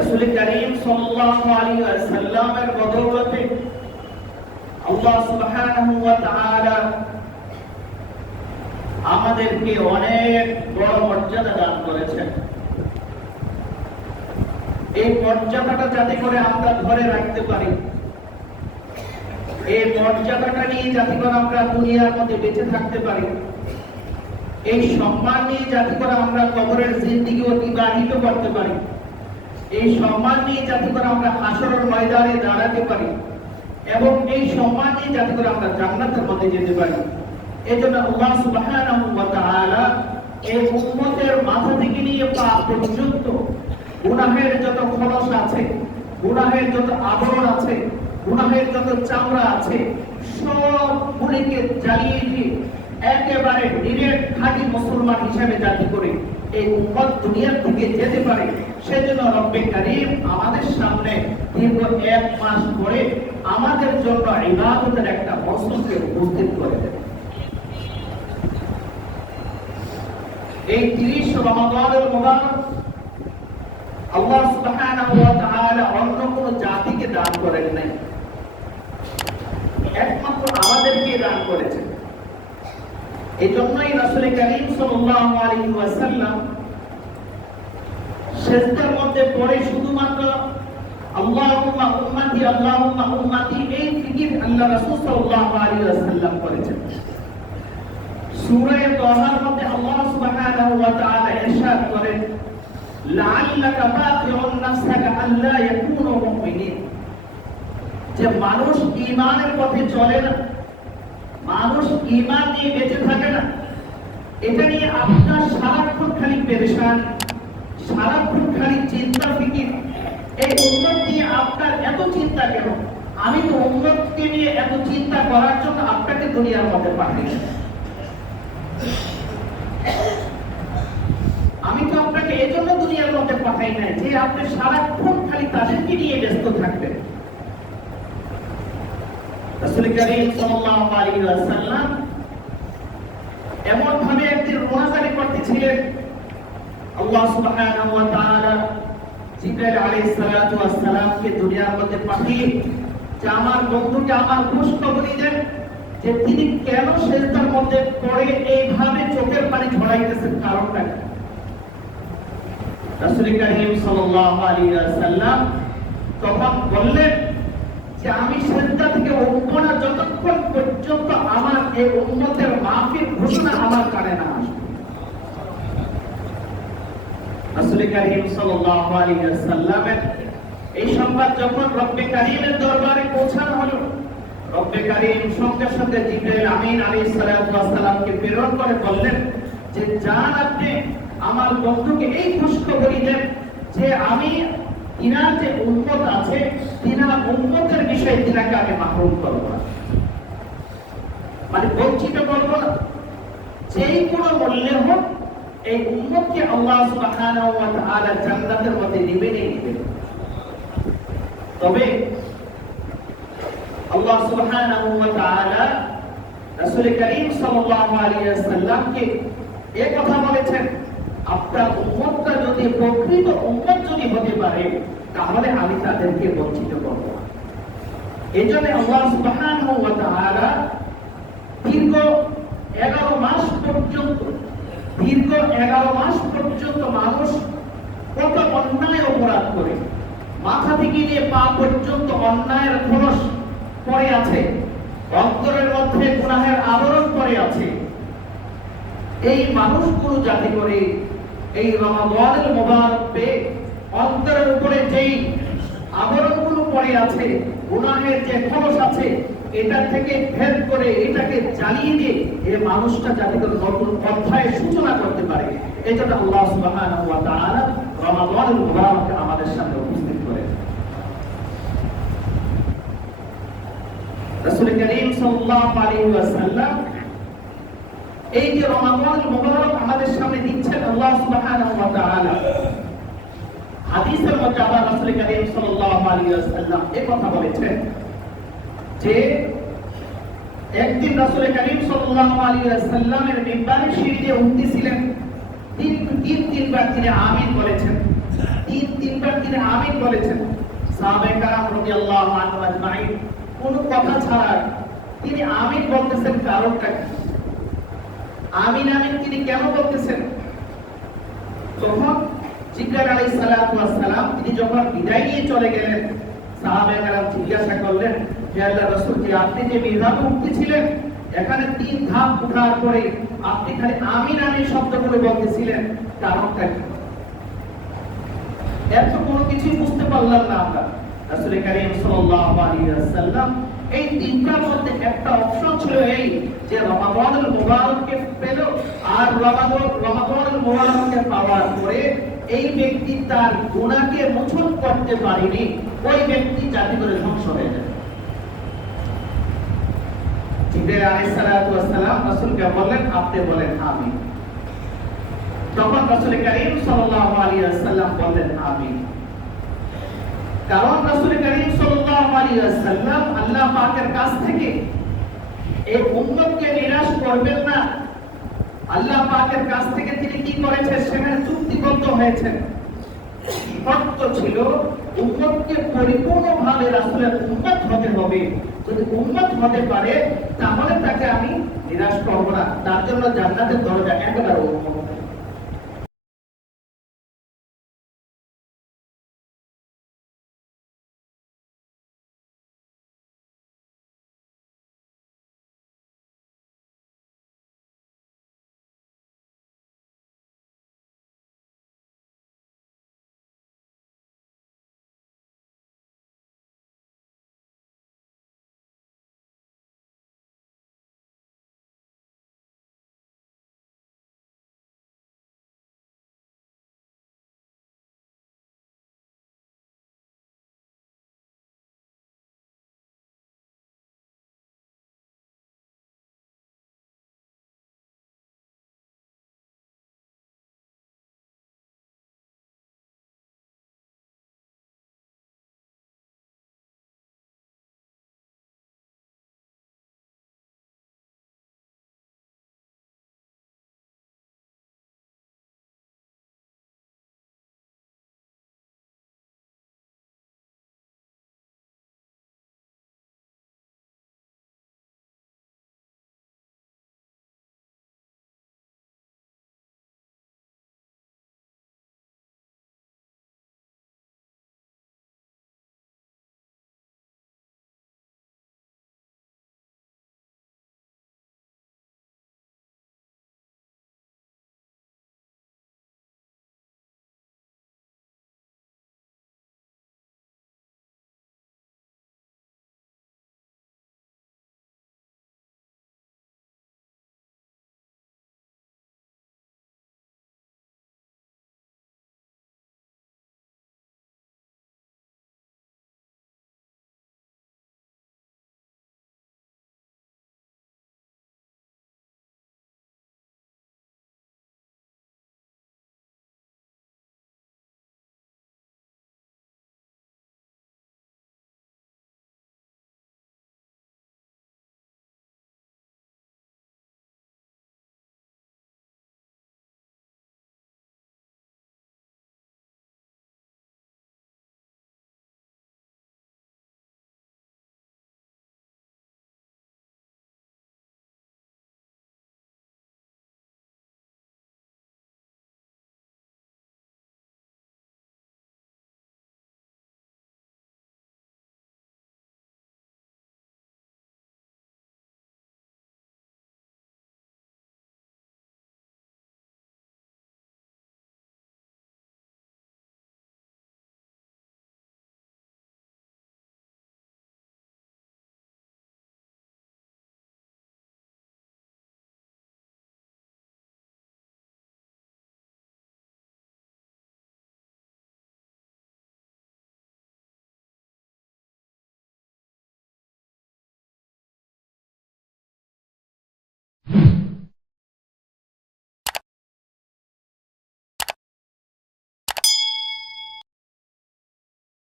রাসূল করিম সাল্লাল্লাহু আলাইহি ওয়াসাল্লামের বদৌলতে আল্লাহ সুবহানাহু ওয়া তাআলা আমাদেরকে অনেক বড় মর্যাদা দান করেছেন। এই মর্যাদাটা যাতে করে আমরা ধরে রাখতে পারি। এই মর্যাদাটা নিয়ে যাতে করে আমরা দুনিয়ার মধ্যে বেঁচে থাকতে পারি। এই সম্মান নিয়ে যাতে করে আমরা কবরের জিন্দিগি অতিবাহিত করতে পারি। এই সম্মান নিয়ে যাতে করে আমরা হাসরের ময়দানে দাঁড়াতে পারি এবং এই সম্মান নিয়ে যাতে করে আমরা জান্নাতের মধ্যে যেতে পারি। এই মাথা থেকে নিয়ে গুনাহের যত খলস আছে, গুনাহের যত আবরণ আছে, গুনাহের যত চামড়া আছে, সবগুলিকে জ্বালিয়ে দিয়ে একেবারে ডিরেক্ট খাঁটি মুসলমান হিসেবে জাতি করে এই উম্মত দুনিয়ার থেকে যেতে পারে। সেজন্য রব্বে কারিম আমাদের সামনে দীর্ঘ এক মাস পরে আমাদের জন্য ইবাদতের একটা মৌসুমকে উপস্থিত করে দেন এই তিরিশ রমাদানের মুবারক আল্লাহ সুবহানাহু ওয়া তাআলা অন্য কোন জাতিকে দান করেন নাই। একমাত্র আমাদেরকে দান করেছেন। এই জন্যই রাসূল করিম সাল্লাল্লাহু আলাইহি ওয়াসাল্লাম সেজদার মধ্যে পড়ে শুধুমাত্র আল্লাহুম্মা উম্মতি আল্লাহুম্মা উম্মতি এই ফিকির আল্লাহ রাসূল সাল্লাল্লাহু আলাইহি ওয়াসাল্লাম করেছেন। সূরা মধ্যে আল্লাহ সুবহানাহু ওয়া তাআলা ইরশাদ করেন, লাআল্লাকা বাকিউন নাফসাকা আল্লা ইয়াকুনু মুমিনিন। যে মানুষ ঈমানের পথে চলে না, মানুষ ঈমান নিয়ে বেঁচে থাকে না, এটা নিয়ে আপনার সারাক্ষণ খালি পেরেশান। সারাক্ষণ খালি চিন্তা ফিকির। এই উন্নত নিয়ে আপনার এত চিন্তা কেন? আমি তো উন্নতকে নিয়ে এত চিন্তা করার জন্য আপনাকে দুনিয়ার মধ্যে পাঠিয়েছি আমি তো আপনাকে এই জন্য দুনিয়ার মধ্যে পাঠাই নাই যে আপনি সারাক্ষণ খালি তাদেরকে নিয়ে ব্যস্ত থাকবেন। এমন ভাবে একদিন রোনাজারি করতেছিলেন আল্লাহ সুবহানাহু ওয়া তাআলা জিবরাইল আলাইহিস সালাতু ওয়াস সালামকে দুনিয়ার মধ্যে পাঠিয়ে যে আমার বন্ধুকে আমার খুশখবরি দেন যে তিনি কেন সেজদার মধ্যে পড়ে এইভাবে চোখের পানি ঝরাইতেছেন কারণটা কি? রাসূল করিম সাল্লাল্লাহু আলাইহি ওয়াসাল্লাম তখন বললেন যে আমি সেজদা থেকে উঠবো না যতক্ষণ পর্যন্ত আমার এই উম্মতের মাফির ঘোষণা আমার কানে না আসবে। রাসূল করিম সাল্লাল্লাহু আলাইহি ওয়াসাল্লামের এই সংবাদ যখন রব্বে কারীমের দরবারে পৌঁছানো হলো, রব্বে কারীম সঙ্গে সঙ্গে জিবরাইল আমিন আলাইহিস সালামকে প্রেরণ করে বললেন যে যান আপনি আমার বন্ধুকে এই খুশখবরি দেন যে, আমি তিনার যে উন্মত আছে তিনার উন্মতের বিষয়ে তিনাকে আমি মাহরুম করব মানে বঞ্চিত করব না। যেই কোনো মূল্যে হোক এই উম্মতকে আল্লাহ সুবহানাহু ওয়া তাআলা জান্নাতের মধ্যে নিবে নিবে তবে আল্লাহ সুবহানাহু ওয়া তাআলা রাসূল করিম সাল্লাল্লাহু আলাইহি ওয়াসাল্লামকে এই কথা বলেছেন, আপনার উম্মতটা যদি প্রকৃত উম্মত যদি হতে পারে, তাহলে আমি তাদেরকে বঞ্চিত করব এই জন্য আল্লাহ সুবহানাহু ওয়া তাআলা দীর্ঘ এগারো মাস পর্যন্ত দীর্ঘ এগারো মাস পর্যন্ত মানুষ কত অন্যায় অপরাধ করে। মাথা থেকে নিয়ে পা পর্যন্ত অন্যায়ের খরচ পড়ে আছে, অন্তরের মধ্যে গুনাহের আবরণ পড়ে আছে। এই মানুষগুলো যাতে করে এই রমাদানের মোবারক পেয়ে অন্তরের উপরে যেই আবরণগুলো পড়ে আছে, গুনাহের যে খরচ আছে এটা থেকে ভেদ করে এটাকে চালিয়ে দিয়ে এই মানুষটা যাতে করে নতুন অধ্যায়ের সূচনা করতে পারে। আল্লাহ মোবারককে আমাদের সামনে উপস্থিত রাসূল সাল্লাল্লাহু আলাইহি ওয়াসাল্লাম এই যে রমাদান মুবারক আমাদের সামনে দিচ্ছেন আল্লাহ সুবহানাহু ওয়া তাআলা। হাদিসের মধ্যে আবার রাসূল সাল্লাল্লাহু আলাইহি ওয়াসাল্লাম এই কথা বলেছেন যে একদিন রাসূল করিম সাল্লাল্লাহু উঠতেছিলেন তিন তিন, তিনবার তিনি আমিন বলেছেন। তিন, তিনবার তিনি আমিন বলেছেন। সাহাবায়ে কোনো কথা ছাড়া তিনি আমিন বলতেছেন কারণটা কি? আমিন আমিন তিনি কেন বলতেছেন? তখন জিব্রাইল সালাম তিনি যখন বিদায় নিয়ে চলে গেলেন, সাহাবায়ে কেরাম জিজ্ঞাসা করলেন আপনি যে উঠতেছিলেন এখানে তিন ধাপ উঠার পরে আপনি খালি আমিন শব্দগুলো বলতেছিলেন কারণটা কি? এত কোনো কিছুই বুঝতে পারলাম না আমরা। সাল্লাল্লাহু আলাইহি ওয়াসাল্লাম, এই তিনটার মধ্যে একটা অপশন ছিল এই যে রমাদানুল মুবারককে পেল আর রমাদান, রমাদানুল মুবারককে পাওয়ার পরে এই ব্যক্তি তার গুনাহকে মোচন করতে পারেনি, ওই ব্যক্তি জাতি করে ধ্বংস হয়ে যাবে জিবরাইল আলাইহিস সালাতু ওয়াস সালাম রাসূলকে বললেন, আপনি বলেন, আমিন। তখন রাসূল করিম সাল্লাল্লাহু আলাইহি ওয়াসাল্লাম বললেন, আমিন। কারণ রাসূল করিম সাল্লাল্লাহু আলাইহি ওয়াসাল্লাম আল্লাহ পাকের কাছ থেকে এই উম্মতকে নিরাশ করবেন না। আল্লাহ পাকের কাছ থেকে তিনি কি করেছেন? সেখানে চুক্তিবদ্ধ হয়েছেন। শর্ত ছিল, উম্মতকে পরিপূর্ণভাবে রাসুলের উন্মত হতে হবে। যদি উন্মত হতে পারে, তাহলে তাকে আমি নিরাশ করব না। তার জন্য জান্নাতের দরজা একেবারে উন্মুক্ত।